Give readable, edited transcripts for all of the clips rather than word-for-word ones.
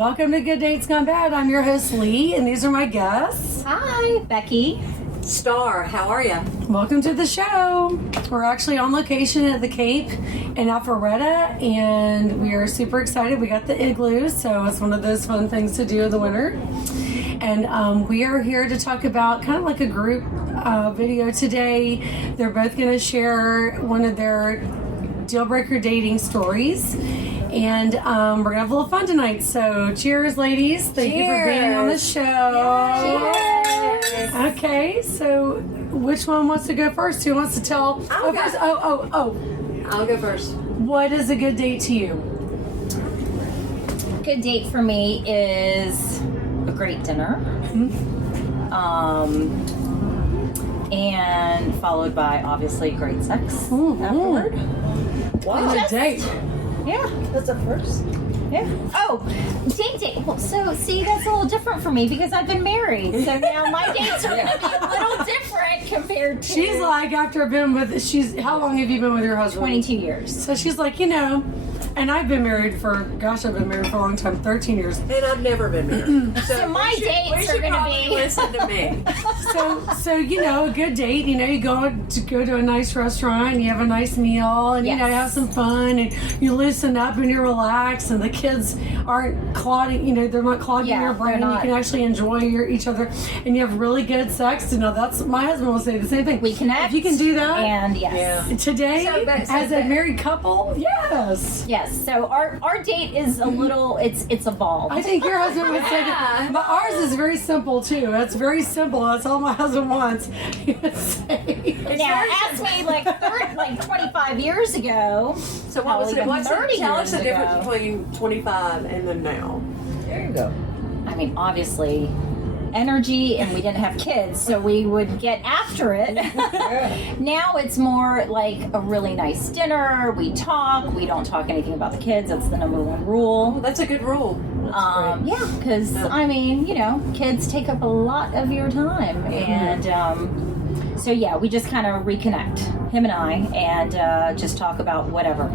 Welcome to Good Dates Gone Bad. I'm your host, Lee, and these are my guests. Hi, Becky. Star, how are you? Welcome to the show. We're actually on location at the Cape in Alpharetta, and we are super excited. We got the igloos, so it's one of those fun things to do in the winter. And we are here to talk about kind of like a group video today. They're both going to share one of their deal breaker dating stories. And we're going to have a little fun tonight. So cheers, ladies. Thank you for being on the show. Cheers. Okay, so which one wants to go first? Who wants to tell? I'll go. First. I'll go first. What is a good date to you? Good date for me is a great dinner. And followed by obviously great sex afterward. What a date. Yeah. That's a first. Yeah. Oh, date. Well, so see, that's a little different for me because I've been married. So now my dates are going to be a little different compared to. She's like, after I've been with, how long have you been with your husband? 22 years. So she's like, and I've been married for, I've been married for a long time, 13 years. And I've never been married. So my dates are going to be. Listen to me. So a good date, you go to a nice restaurant, and you have a nice meal, and you have some fun, and you loosen up and you're relaxed, and the kids aren't clogging, they're not clogging your brain. You can actually enjoy each other, and you have really good sex. That's my husband will say the same thing. We connect. If you can do that, and yes. Today, as a married couple, yes. Yes, so our date is a little, it's evolved. I think your husband would say that. But ours is very simple, too. It's very simple. That's all my husband wants. He would say. Now, ask me like 25 years ago. So what's 30 tell us years the difference ago. between 25 and then now? There you go. I mean, obviously, energy, and we didn't have kids, so we would get after it. Now it's more like a really nice dinner. We talk. We don't talk anything about the kids. That's the number one rule. Well, that's a good rule. Yeah, because I mean, kids take up a lot of your time, and so yeah, we just kind of reconnect, him and I, and just talk about whatever.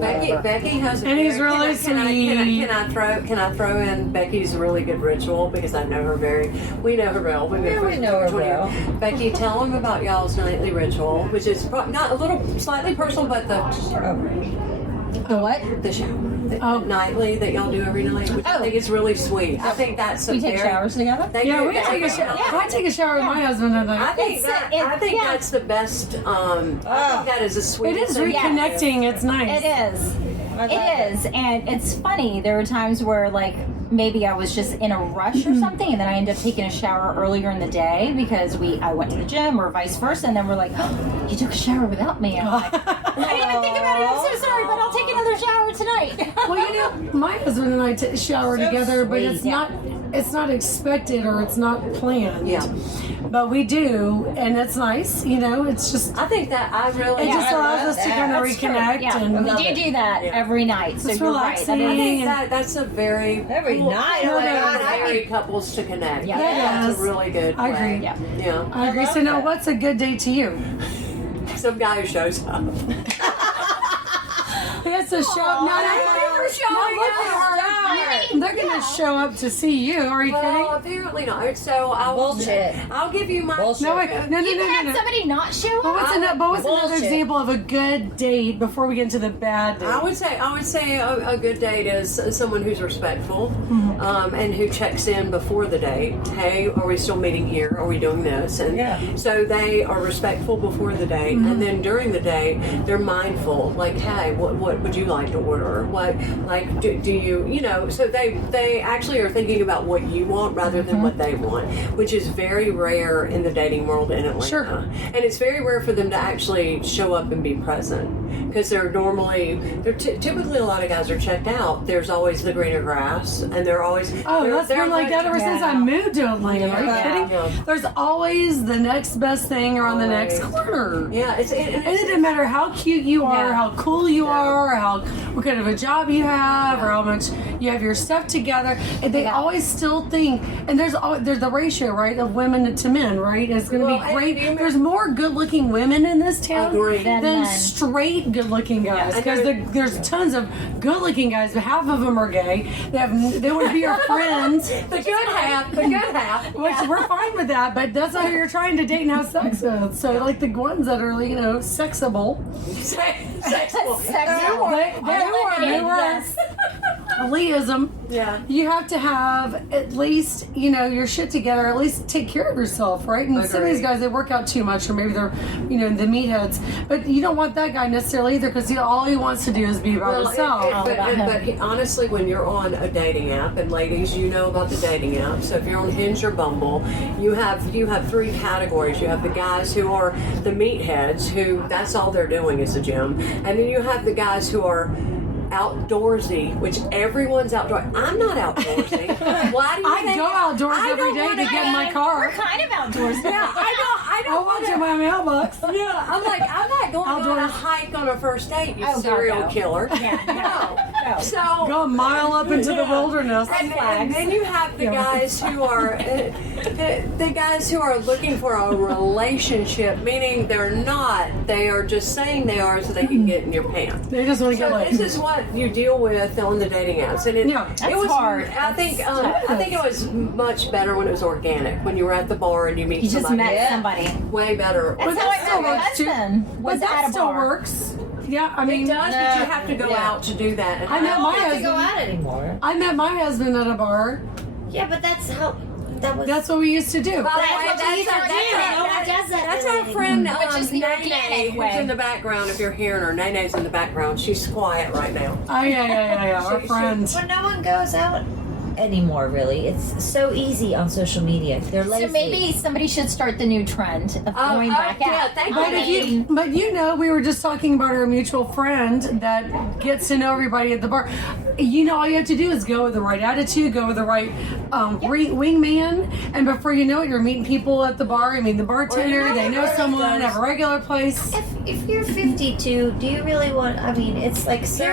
Becky has a And he's really sweet. Can I throw in Becky's really good ritual because I know her we know her well. We know her well. Becky, tell them about y'all's nightly ritual, which is not a little slightly personal, but the what? the shower nightly that y'all do every night, which I think is really sweet. I think that's We take showers together. We take a shower. I take a shower with my husband at night. I think that's the best. I think that is the It sweetest. is thing. reconnecting. It's nice. It is. It is, and it's funny. There were times where, like, maybe I was just in a rush or something, and then I ended up taking a shower earlier in the day because I went to the gym, or vice versa, and then we're like, oh, you took a shower without me. I'm like, I didn't even think about it. I'm so sorry, but I'll take another shower tonight. Well, my husband and I shower together, but it's sweet. not expected or it's not planned. Yeah. But we do, and it's nice. It's just. I think that I really. It just allows us to kind of That's true. reconnect. Yeah, And we do that every night. So It's you're relaxing. right. I think that's a very Every night. way I for married couples to connect. Yeah. That's Yes. a really good. I way. agree. Yeah. Yeah. I agree. So now, what's a good date to you? Some guy who shows up. It's a show. No, they're going to show up to see you. Are you Well, kidding? apparently not. So I'll give you my. Bullshit. No, no. You had somebody not show But up? what's another Bullshit. example of a good date before we get into the bad date? I would say a good date is someone who's respectful, and who checks in before the date. Hey, are we still meeting here? Are we doing this? And so they are respectful before the date, and then during the date they're mindful. Like, hey, what would you like to order? What do you So they actually are thinking about what you want rather than what they want, which is very rare in the dating world in Atlanta. Sure. And it's very rare for them to actually show up and be present because typically a lot of guys are checked out. There's always the greener grass, and they're always That's been like that ever since I moved to Atlanta. Are you kidding? Yeah. There's always the next best thing around the next corner. Yeah, And it doesn't matter how cute you are, how cool you are, what kind of a job you have or how much you have your stuff together. And they always still think, and there's the ratio, right, of women to men, right? It's going to Well, be great. and There's more good-looking women in this town Agreed. than men. straight good-looking guys. Yeah, Because there's tons of good-looking guys, but half of them are gay. They want to be your friends. The good half. Which we're fine with that, but that's not who you're trying to date and have sex with. So, like the ones that are, sexable. Sexual. Sexual. They were elitism. Yeah. You have to have at least, your shit together, at least take care of yourself, right? And some of these Agreed. guys, they work out too much, or maybe they're, the meatheads. But you don't want that guy necessarily either, because all he wants to do is be about himself. But honestly, when you're on a dating app, and ladies, you know about the dating app. So if you're on Hinge or Bumble, you have 3 categories. You have the guys who are the meatheads, who that's all they're doing is the gym, and then you have the guys who are outdoorsy, which everyone's outdoors. I'm not outdoorsy. Why do you I think go outdoors I every don't day wanna- to get in my We're car. kind of outdoors. Yeah, I I don't want want to to. my mailbox. Yeah, I'm not going on a Outdoors. hike on a first date, you Oh, God, serial no. killer. No. So Go a mile up into the wilderness. and then you have the guys who are the guys who are looking for a relationship, meaning they're not. They are just saying they are so they can get in your pants. They just want to get So laid. this is what you deal with on the dating apps, and Yeah. it That's was hard. I think it was much better when it was organic. When you were at the bar and you meet You just somebody. met somebody. Way better. But That's that how I still met my works too. husband. But Was at that a still bar. works. Yeah, I mean, It does, but you have to go Yeah. out to do that. And I met my I don't have to go husband. out anymore. I met my husband at a bar. Yeah, but that's how. That was. That's what we used to do. By the way, what that's we our- do. No one does that That's really our friend, Which is the Nene, organic who's way. in the background. If you're hearing her, Nene's in the background. She's quiet right now. Oh, yeah. Our She- friend. When no one goes out anymore, really, it's so easy on social media. They're lazy. So maybe somebody should start the new trend of going back yeah, out. thank But we were just talking about our mutual friend that gets to know everybody at the bar. All you have to do is go with the right attitude, go with the right wingman, and before you know it, you're meeting people at the bar. I mean, the bartender, they know someone at a regular place. If you're 52, do you really want? I mean, it's like so.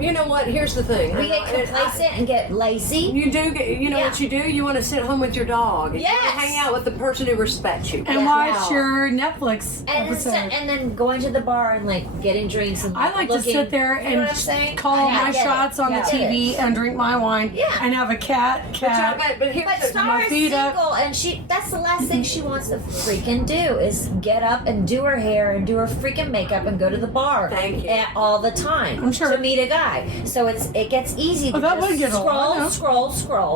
You know what? Here's the thing. We get complacent and get lazy. You do get, what you do? You want to sit home with your dog. And you want to Yes. hang out with the person who respects you. And watch your Netflix episode. And then going to the bar and getting drinks and I like to looking, sit there you know what I'm and saying? call I my get it. shots on the Yeah. TV and drink my wine Yeah. and have a cat. But here's But the Star is feet up. single, and that's the last thing she wants to freaking do is get up and do her hair and do her freaking makeup and go to the bar. Thank you. All the time. I'm sure. To meet a guy. So it gets easy to that just would get old, I know. scroll.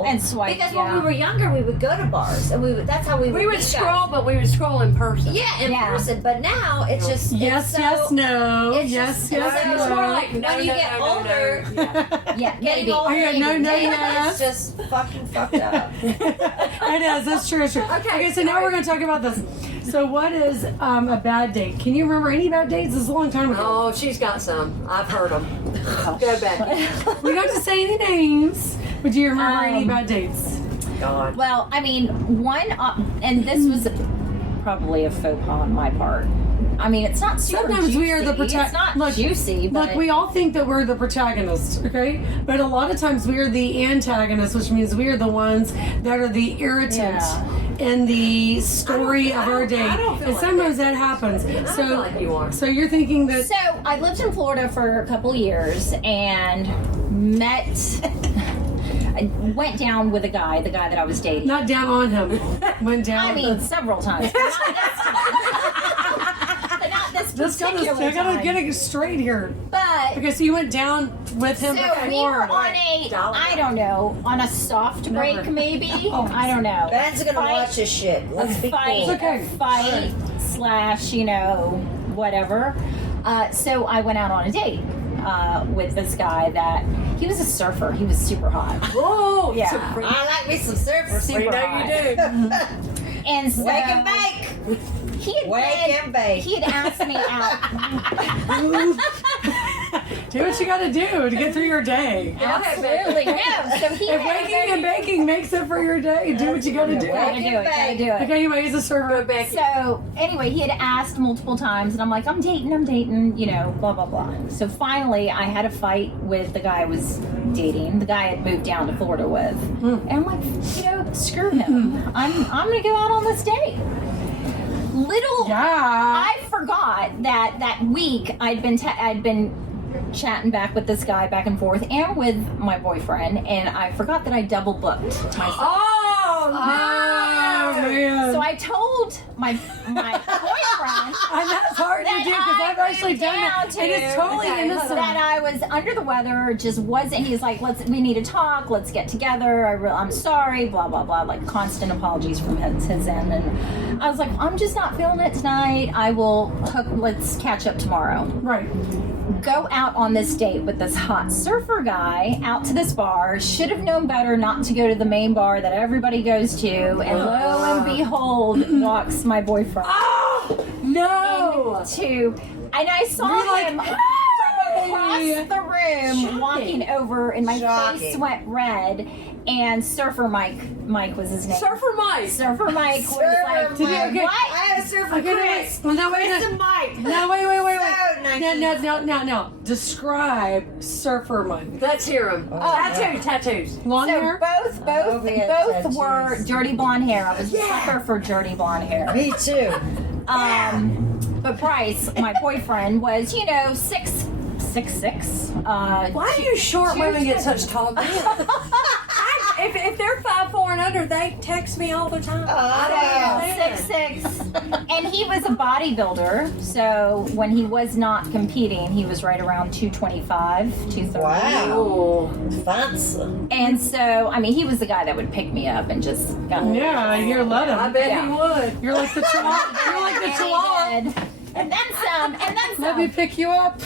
And swipe, Because yeah. when we were younger, we would go to bars, and that's how we we would meet scroll, guys. but we would scroll in person. Yeah, in Yeah. person. But now it's just Yes, it's so, yes, no. it's Yes, just- yes, it's It's no. more like no, When you no, get no, no, older, no. Yeah. Yeah, getting maybe. older, Okay, no, and no, dating, yes. it's just fucking fucked up. It is. That's true. That's true. Okay, so now we're going to talk about this. So, what is a bad date? Can you remember any bad dates? This is a long time ago. Oh, she's got some. I've heard them. Go back. We don't have to say any names, but do you remember any bad dates? God. Well, I mean, one, and this was probably a faux pas on my part. I mean, it's not super Sometimes juicy. we are the It's not Look, juicy, but look, we all think that we're the protagonists, okay? But a lot of times we are the antagonists, which means we are the ones that are the irritant in the story of our date. I don't feel And like sometimes that happens. I feel like you are. So you're thinking that So I lived in Florida for a couple years and I went down with the guy that I was dating. not down on him, went down. I mean, several times. But not this Just particular I gotta time. get it straight here. But Okay, so you went down with him so before. we were on I don't know, on a soft break Never. maybe. Oh. I don't know. Ben's gonna Fight- watch this shit. Let's be fight, cool. It's okay. fight slash, whatever. So I went out on a date with this guy that he was a surfer. He was super hot. Whoa. Yeah. I like me some surfers. You know you do. And so Wake and bake. he had Wake been- and bake. he had asked me out. Do what you got to do to get through your day. Absolutely. No. So he If had a waking and very- baking makes it for your day, do what you got to do. Gotta do it. Gotta do it. Okay, anyway, he's a server. So anyway, he had asked multiple times, and I'm like, I'm dating, you know, blah blah blah. So finally, I had a fight with the guy I was dating. The guy I had moved down to Florida with, and I'm like, you know, screw him. I'm gonna go out on this date. I forgot that week I'd been chatting back with this guy back and forth, and with my boyfriend, and I forgot that I double booked myself. Oh, man. So I told my boyfriend, And that's hard to do because I've actually done that. And it's totally innocent. that I was under the weather, just wasn't. He's like, we need to talk. Let's get together. I'm sorry. Blah blah blah. Like constant apologies from his end. And I was like, I'm just not feeling it tonight. I will hook. Let's catch up tomorrow. Right. Go out on this date with this hot surfer guy out to this bar. Should have known better not to go to the main bar that everybody goes to. And lo and behold, walks my boyfriend. Oh, no. And I saw him from across the room walking over, and my face went red. And Surfer Mike was his name. Surfer Mike. Surfer Mike was like, Okay. what? I have a surfer Chris. No, wait. Chris and Mike. No, wait. So nice. No. Describe Surfer Mike. Let's hear him. Tattoos. Long So hair? both were dirty blonde hair. I was a sucker for dirty blonde hair. Me too. But Bryce, my boyfriend, was 6'6". Why do you short women get such tall men? If they're 5'4" and under, they text me all the time. I 6'6", and he was a bodybuilder. So when he was not competing, he was right around 225, 230. Wow. Oh. Fancy. And so, I mean, he was the guy that would pick me up and just go. Yeah, you're let him. I bet he would. You're like the chihuahua. You're like the chihuahua. And then some. Let me pick you up.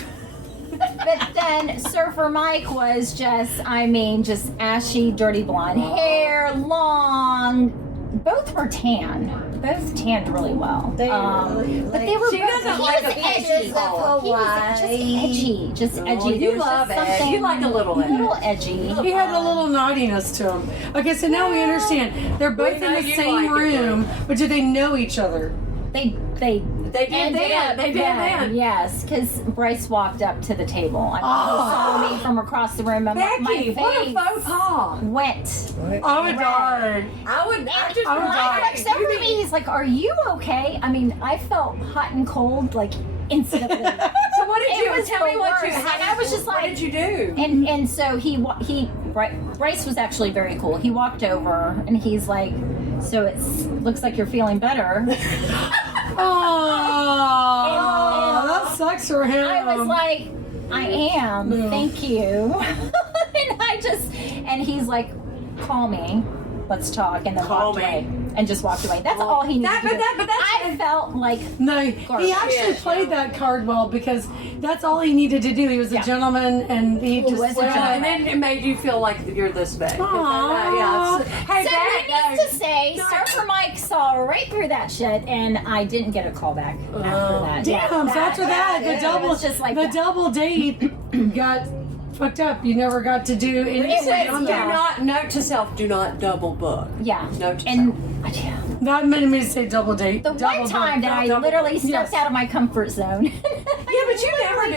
But then Surfer Mike was just ashy, dirty blonde hair, long. Both were tan. Both tanned really well. They but they were She both, doesn't he like was a edgy. peachy He color. was just edgy. You There was love just it. something You like a little edgy. He had a little naughtiness to him. Okay, so now we understand. They're both We in know the you same like it, room, but do they know each other? They They did ended then. up They did then. Yes, because Bryce walked up to the table. I mean, he saw me from across the room, and Becky, my what a face faux pas. went. I would die. I just Mike looks over at me. He's like, "Are you okay?" I mean, I felt hot and cold like instantly. So what did It you was tell me the what you worst. had? And I was just what like- did you do? and so Bryce was actually very cool. He walked over and he's like, "So it looks like you're feeling better." Oh, that sucks for him. I was like, "I am. No. Thank you." and he's like, "Call me. Let's talk." And then Call walked me. away and just walked away. That's all he needed to do. I felt like No, he actually played that card well because that's all he needed to do. He was a gentleman, and he just was a went. gentleman. And then it made you feel like you're this big. Aw. Hey, So Dad, needless to say, Surfer Mike saw right through that shit, and I didn't get a call back after that. Damn! So after that, the it double was just like the that. double date got fucked up. You never got to do anything on do that. not, note to self, do not double book. Yeah. Note to And That meant me to say double date. the double one time date, that I double- literally stepped Yes. out of my comfort zone. Yeah, but you never do.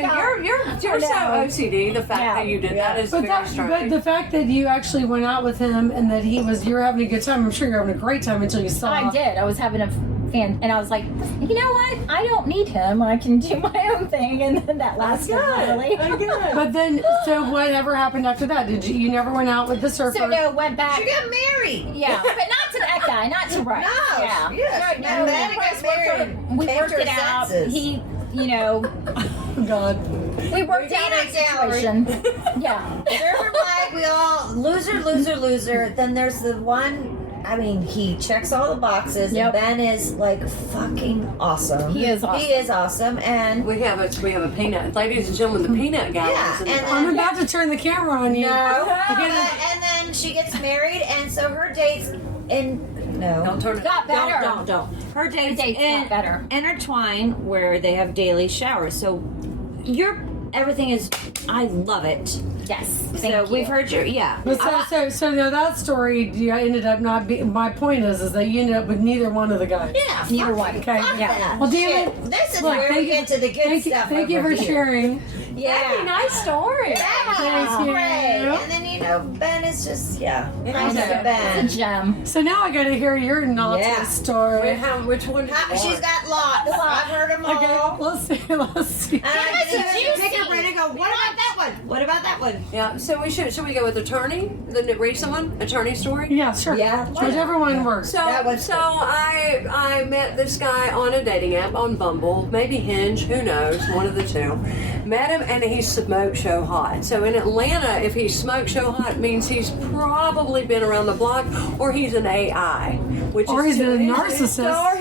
You're so OCD. The fact that you did that is But very strange. the fact that you actually went out with him and that you were having a good time. I'm sure you're having a great time until you saw. I did. I was having a fan, and I was like, you know what? I don't need him. I can do my own thing. And then that lasted really. But then, so whatever happened after that? Did you never went out with the surfer? So no, went back. You got married. Yeah, but not to that guy, not to Bryce. No, Yeah. yes, No, and then Bryce got married. we Came worked to it her out. senses. He, you know, God. we worked out our Peanut gallery. situation. Yeah. Surfer Mike, we all loser. Then there's the one. I mean, he checks all the boxes, Yep. and Ben is like fucking awesome. He is awesome. He is awesome, and we have a peanut, ladies and gentlemen, the peanut gallery. Yeah, is in and the- I'm about to turn the camera on you. and then she gets married, and so her dates Don't turn it. Got better. Don't. Her dates, dates got better. intertwine where they have daily showers. So everything is I love it. Yes. So Thank we've you. heard your But so now that story ended up not being. My point is that you ended up with neither one of the guys. Yeah, Neither fuck one. Okay. Fuck Yeah. that. Well, damn Shit. it. This is Look, where we thank you- get to the good stuff. Thank you over for here. sharing. Yeah. Nice story. Yeah, Thank you. great. And then Ben is just nice Okay. to Ben. It's a gem. So now I got to hear your naughty Yeah. story. Which one? do you She's want? got lots. I've heard them all. Okay, let's see. Let's see. And I us can a even juicy. pick her brain and go, what about that one? What about that one? Yeah. So should we go with attorney? The recent one, attorney story. Yeah, sure. Yeah. Whichever one works. So, That one's so I met this guy on a dating app on Bumble, maybe Hinge, who knows, one of the two. Met him and he's smoke show hot. So in Atlanta, if he's smoke show hot, it means he's probably been around the block, or he's an AI, which Or is he's a narcissist.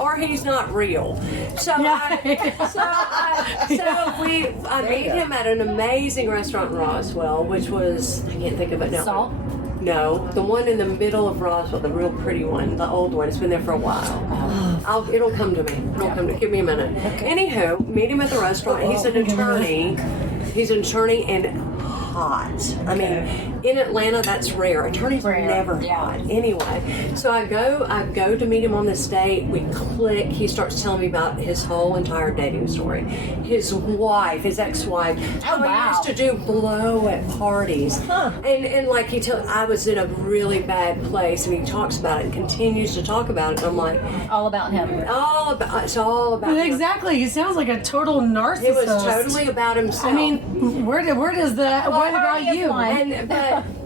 or he's not real. So Yeah. I meet him at an amazing restaurant in Roswell, which was, I can't think of it now. Salt? No, the one in the middle of Roswell, the real pretty one, the old one. It's been there for a while. It'll come to me. It'll come to me. Give me a minute. Anywho, meet him at the restaurant. He's an attorney. He's an attorney and hot. I mean, in Atlanta, that's rare. Attorneys are Rare, never yeah. hot. Anyway, so I go to meet him on this date. We click. He starts telling me about his whole entire dating story. His wife, his ex-wife, how he wow. used to do blow at parties. And like I was in a really bad place, and he talks about it and continues to talk about it. And I'm like, All about him. it's all about him. Exactly. He sounds like a total narcissist. It was totally about himself. I mean, where does the what about party you? of one.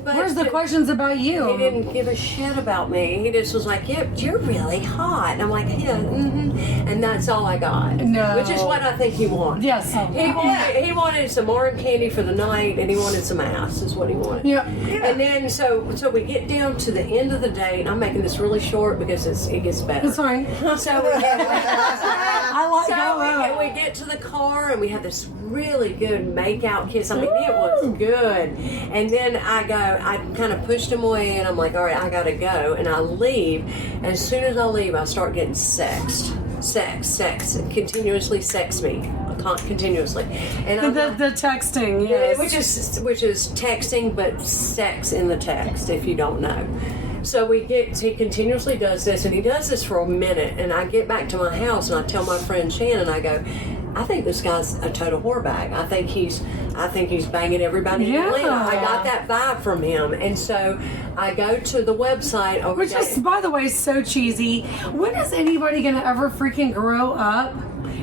But Where's the questions about you? He didn't give a shit about me. He just was like, "Yep, you're really hot." And I'm like, "Yeah, mm-hmm." And that's all I got. No. Which is what I think he wanted. Yes. He wanted some orange candy for the night, and he wanted some ass. Is what he wanted. Yeah. And then so we get down to the end of the date. I'm making this really short because it gets better. It's fine. So we I like so we get to the car and we have this really good make-out kiss. I mean, it was good. And then I kind of pushed him away and I'm like, all right, I gotta go. And I leave. As soon as I leave, I start getting sex, continuously sex me, continuously. And I'm the texting, yes. which is texting, but sex in the text, if you don't know. So he continuously does this, and he does this for a minute, and I get back to my house, and I tell my friend Shannon, I go, I think this guy's a total whorebag. I think he's banging everybody in Atlanta. I got that vibe from him, and so I go to the website. Which is, by the way, so cheesy. When is anybody gonna ever freaking grow up?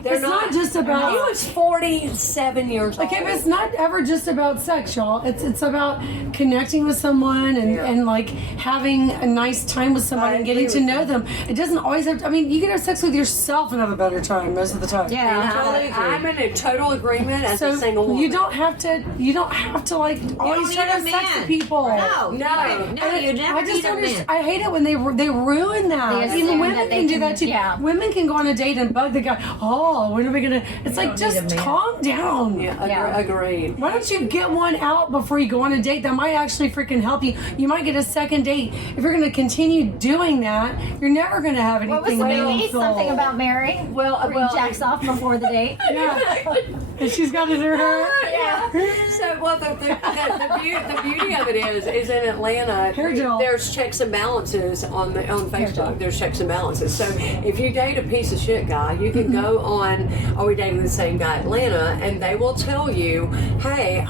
It's not just about. He was 47 years old. Okay, but it's not ever just about sex, y'all. It's about connecting with someone and like having a nice time with somebody and getting to know them. It doesn't always have to, I mean, you can have sex with yourself and have a better time most of the time. Yeah. I'm in a total agreement as a single woman. You don't have to like always try to have sex with people. No, you never I just need a man. I hate it when they ruin that. They Even assume women that they can do can- that too. yeah. Women can go on a date and bug the guy. Oh, when are we gonna? It's like don't need a just man. calm down. Yeah. Agreed. Why don't you get one out before you go on a date? That might actually freaking help you. You might get a second date. If you're going to continue doing that, you're never going to have What was anything the movie? meaningful. Something about Mary? Where he jacks off before the date? Yeah. And she's got it in her. Yeah. So, well, the beauty of it is in Atlanta, Hair gel. there's checks and balances on Facebook. There's checks and balances. So if you date a piece of shit guy, you can go on, are we dating the same guy in Atlanta? And they will tell you, hey,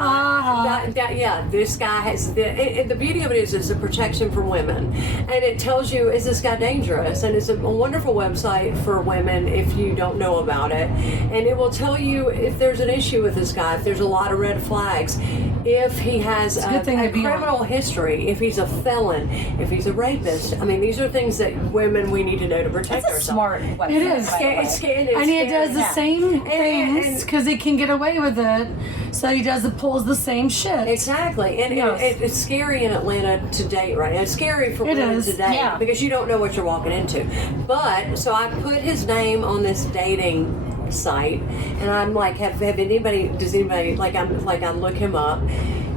this guy has, the beauty of it is it's a protection for women. And it tells you, is this guy dangerous? And it's a wonderful website for women if you don't know about it. And it will tell you if there's an issue with this guy, if there's a lot of red flags, if he has a criminal history, if he's a felon, if he's a rapist. I mean, these are things that women, we need to know to protect It's a ourselves. smart website. It is. And he does the same things because he can get away with it. So he pulls the same shit. Exactly. And it's scary in Atlanta to date right now. It's scary for women to date because you don't know what you're walking into. But, so I put his name on this dating site and I'm like, does anybody, I look him up.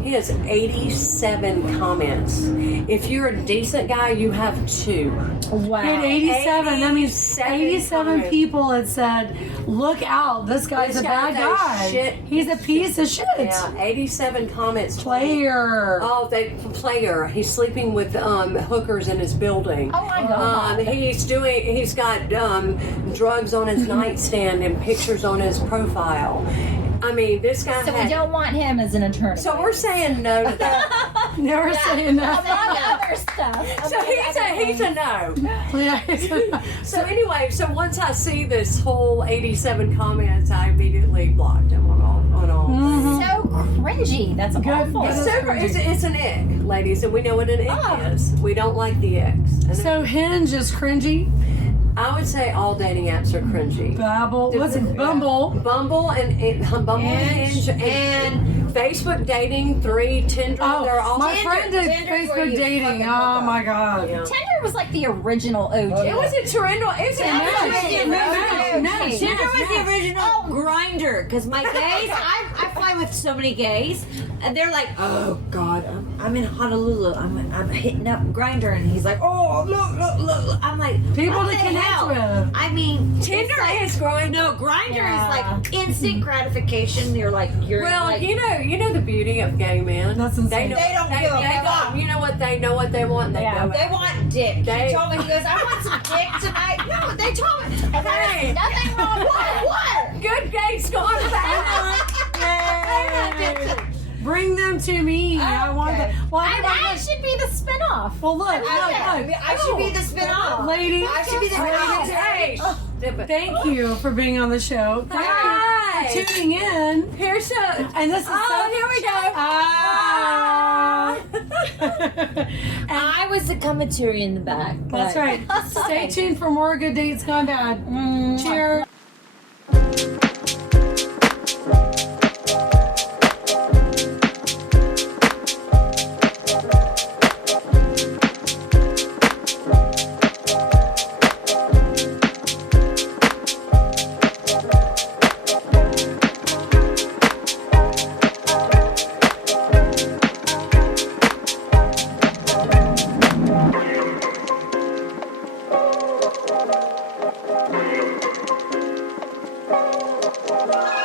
He has 87 comments. If you're a decent guy, you have 2. Wow. He had 87. That means 87 comments. people had said, "Look out! This guy's This a bad guy's a guy. shit- He's a piece of shit." Yeah, 87 comments. Player. Oh, player. He's sleeping with hookers in his building. Oh my God. He's got drugs on his nightstand and pictures on his profile. I mean, this guy. So we don't want him as an attorney. So we're saying no to that. Never saying Among that. other stuff. So he's a no. Yeah. So anyway, so once I see this whole 87 comments, I immediately blocked him on all. So cringy. That's awful. It's super. It's an ick, ladies, and we know what an ick Oh. is. We don't like the icks. And So Hinge is cringy. I would say all dating apps are cringy. Babble. What's it? Bumble. Bumble and Hinge and Facebook dating 3, Tinder. Oh, they're all my friend did Tinder's where Facebook you dating. fucking Oh hook my god. Yeah. Tinder was like the original OG. It was a Toronto. It's Match. Match. Tinder was the Match. original grinder because my gays, I fly with so many gays, and they're like, "Oh God, I'm in Honolulu. I'm hitting up Grinder," and he's like, "Oh look." I'm like, People what to the connect hell? with. I mean, Tinder it's is Grindr. No, Grinder Yeah. is like instant gratification. You're Well, like, you know the beauty of gay men. That's insane. They don't give a fuck. You know what they know what they want. And they Yeah. go they after want dick. They- He told me, he goes, "I want some dick tonight." No, they told me. Hey. Nothing wrong with that. What? it. Good gays gone bad. Bring them to me. I want them. Well, That should be the spinoff. well, look. I should be the spin-off. Ladies, I should be the Hey, spin-off. thank you for being on the show. Thank Hi. you for tuning in. Here's a. And this is Here we go. I was the commentary in the back. That's right. Stay tuned for more Good Dates Gone Bad. Cheers. Bye.